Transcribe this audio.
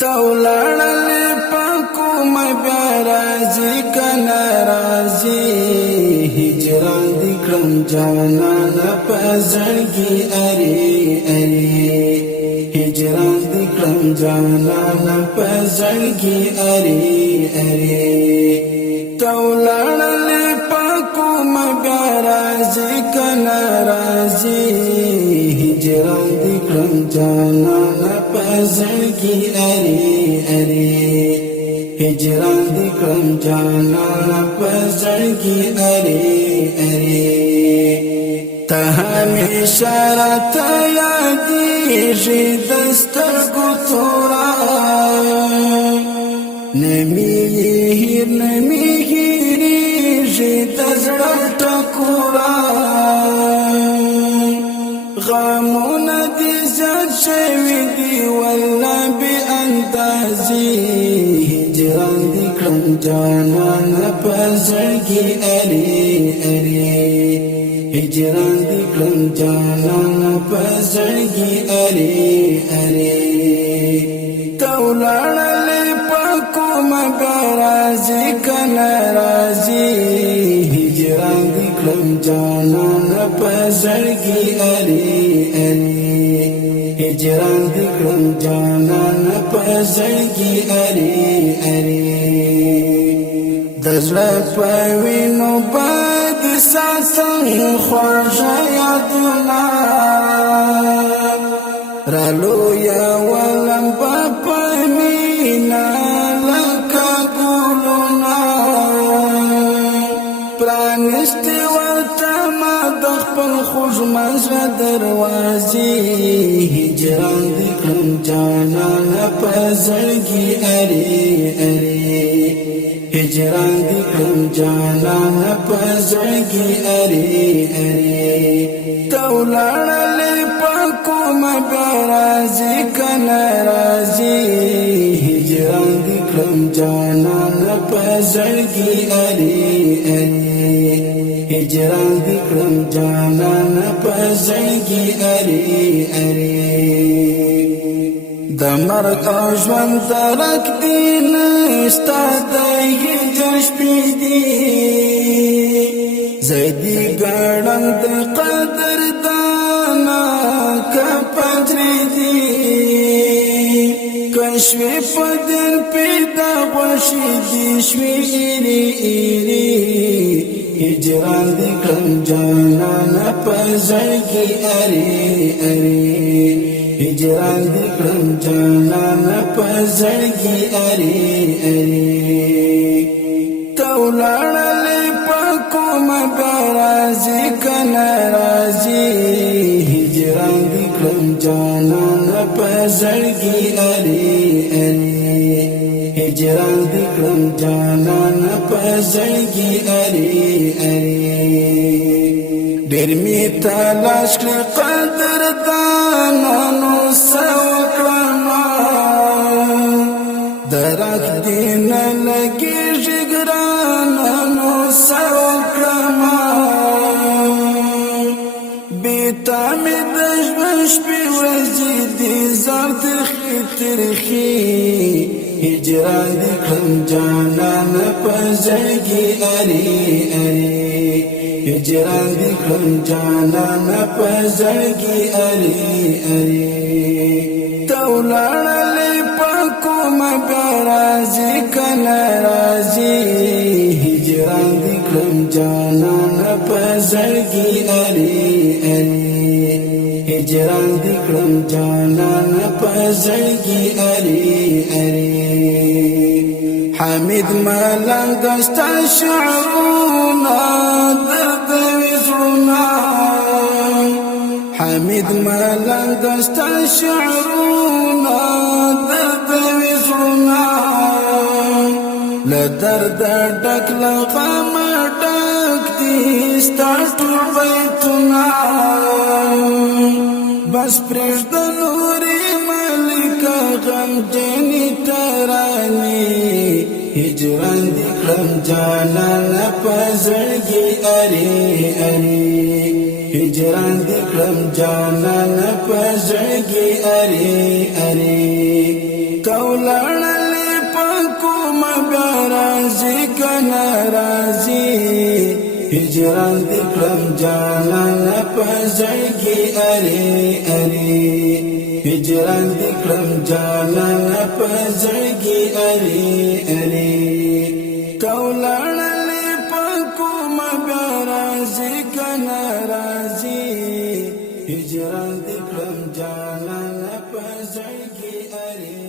تولړلې پکو مې بیا راځي کنه راځي هجران دې کړم جانان په زړګي اري اري هجران دې کړم جانان په زړګي اري اري تولړلې پکو مې بیا راځي کنه راځي هجران دې کړم جانان په زړګي اري اري هجران دې کړم جانان په زړګي اري اري ته همیشه راته یادېږي د سترګو توره نه مې هېر نه مې هېرېږي د زړه ټکوره غمونه دې زیات شوي دي والله بې اندازې هجران دې کړم جانان په زړګي اري اري هجران دې کړم جانان په زړګي اري اري ته ولاړلې په کومه بیا راځي کنه راځي هجران دې کړم جانان په زړګي اري اري هجران دې کړم جانان په زړګي اري اري د زړه په وینو باد ساتم خوږه یادونه رالویه ولم په مینه لکه ګلونه پرانستې ورته ما د خپل خوږ مزړه دروازې هجران دې کړم جانان په زړګي اري اري هجران دې کړم جانان په زړګي اري اري ته ولاړلې په کومه بیا راځي کنه راځي هجران دې کړم جانان په زړګي اري اري هجران دې کړم جانان په زړګي اري اري د مرګ او ژوند درک دی نشته د هجر شپې دي زیدي ګړم د قدر دانا که پجرې دي کشوې په دل پیدا غوښې دي شوې ایرې ایرې هجران دې کړم جانان په زړګي اري اري هجران دې کړم جانان په زړګي اري اري ته ولاړلې په کومه بیا راځي کنه راځي هجران دې کړم جانان په زړګي اري اري هجران دې کړم جانان په زړګي اري اري ډېر مې تلاش کړ قدر دانانو سوکړم درک دې نه لګېږي ګرانانو سوکړم بې تا مې د ژوند شپې ورځې دي زار ترخې ترخې هجران دې کړم جانان په زړګي اري اري هجران دې کړم جانان په زړګي اري اري ته ولاړلې په کومه بیا راځي کنه راځي هجران دې کړم جانان په زړګي اري اري هجران دې کړم جانان په زړګي اري اري حمید ملنګ ستا شعرونه حمید ملنګ ستا شعرونه دردوي زړونه له درده ډک له غمه ډک دي ستا ټول بیتونه بس پرېږده نورې ملکه غمجنې ترانې هجران دې کړم جانان په زړګي اري اري هجران دې کړم جانان په زړګي اري اري کولړلې پکوم بیا راځي کنه راځي هجران دې کړم جانان په زړګي اري اري هجران دې کړم جانان په زړګي اري اري کولړلې پکوم بیا راځي کنه راځي هجران دې کړم جانان په زړګي اري